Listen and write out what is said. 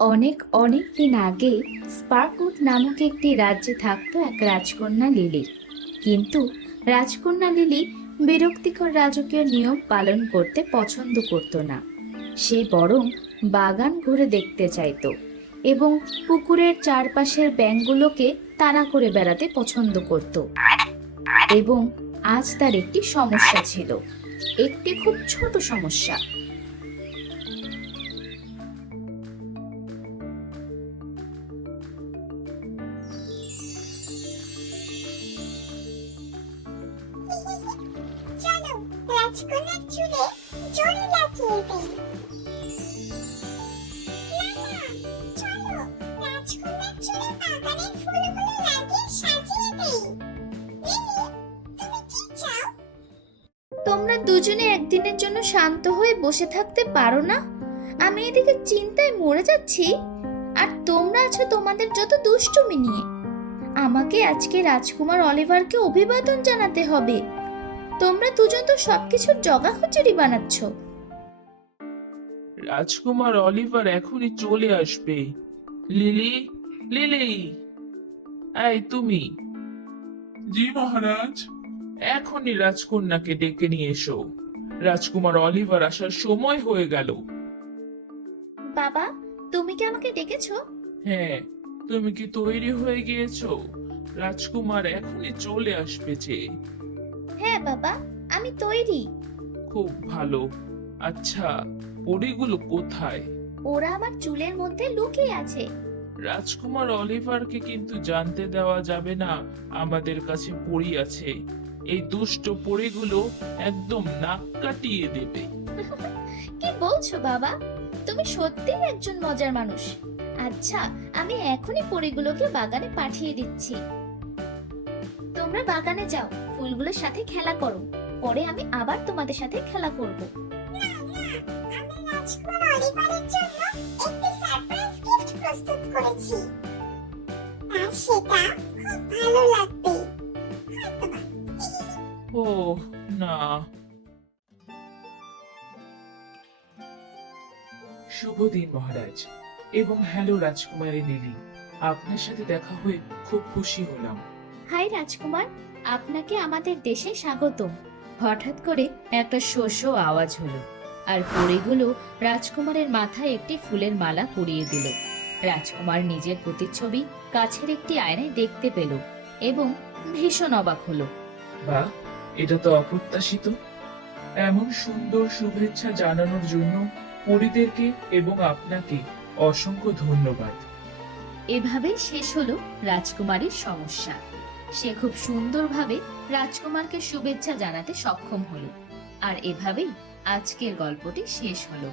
অনেক অনেক দিন আগে স্পার্কউড নামক একটি রাজ্যে থাকতো এক রাজকন্যা লিলি। কিন্তু রাজকন্যা লিলি বিরক্তিকর রাজকীয় নিয়ম পালন করতে পছন্দ করত না। সে বরং বাগান ঘুরে দেখতে চাইতো এবং পুকুরের চারপাশের ব্যাঙগুলোকে তাড়া করে বেড়াতে পছন্দ করত। এবং আজ তার একটি সমস্যা ছিল, একটি খুব ছোট সমস্যা। চলো রাজকন্যার চুলে জড়ি লাগিয়ে দেই। না, চলো রাজকন্যার চুলে বাগানের ফুলগুলো লাগিয়ে সাজিয়ে দেই। লিলি, তুমি কি চাও? তোমরা দুজনে একদিনের জন্য শান্ত হয়ে বসে থাকতে পারো না? আমি এদিকে চিন্তায় মরে যাচ্ছি, আর তোমরা আছো তোমাদের যত দুষ্টুমি নিয়ে। আমাকে আজকে রাজকুমার অলিভারকে অভিবাদন জানাতে হবে। তোমরা দুজন তো সবকিছুর জগাখিচুড়ি বানাচ্ছ। রাজকুমার অলিভার এখনই চলে আসবে। লিলি, লিলি, এই তুমি জি মহারাজ। এখনই রাজকন্যাকে ডেকে নিয়ে এসো। রাজকুমার অলিভার আসার সময় হয়ে গেল। বাবা, তুমি কি আমাকে ডেকেছো? হ্যাঁ, তুমি কি তৈরি হয়ে গিয়েছো? রাজকুমার এখনই চলে আসবে যে। হ্যাঁ বাবা, আমি তৈরি। খুব ভালো। আচ্ছা, পরীগুলো কোথায়? ওরা আমার চুলের মধ্যে লুকিয়ে আছে। রাজকুমার অলিভারকে কিন্তু জানতে দেওয়া যাবে না আমাদের কাছে পরী আছে। এই দুষ্ট পরীগুলো একদম নাক কাটিয়ে দেবে। কি বলছো বাবা? তুমি সত্যিই একজন মজার মানুষ। আচ্ছা, আমি এখনই পরীগুলোকে বাগানে পাঠিয়ে দিচ্ছি। তোমরা বাগানে যাও, ফুলগুলোর সাথে খেলা করো। পরে আমি আবার তোমাদের সাথে খেলা করব। না, আমি রাজকুমার অলিভারের জন্য একটি সারপ্রাইজ গিফট প্রস্তুত করেছি, আর সেটা খুব ভালো লাগবে। হয়তোবা। ও না। শুভ দিন মহারাজ, এবং হ্যালো রাজকুমারী লিলি। আপনার সাথে দেখা হয়ে খুব খুশি হলাম। হাই রাজকুমার, আপনাকে আমাদের দেশে স্বাগতম। হঠাৎ করে একটা শো শো আওয়াজ হলো, আর পরীগুলো রাজকুমারের মাথায় একটি ফুলের মালা পরিয়ে দিল। রাজকুমার নিজের প্রতিচ্ছবি কাছের একটি আয়নায় দেখতে পেল এবং ভীষণ অবাক হলো। বাহ, এটা তো অপ্রত্যাশিত। এমন সুন্দর শুভেচ্ছা জানানোর জন্য পরিদেরকে এবং আপনাকে অসংখ্য ধন্যবাদ। এভাবেই শেষ হলো রাজকুমারীর সমস্যা। সে খুব সুন্দরভাবে রাজকুমারকে শুভেচ্ছা জানাতে সক্ষম হলো। আর এভাবেই আজকের গল্পটি শেষ হলো।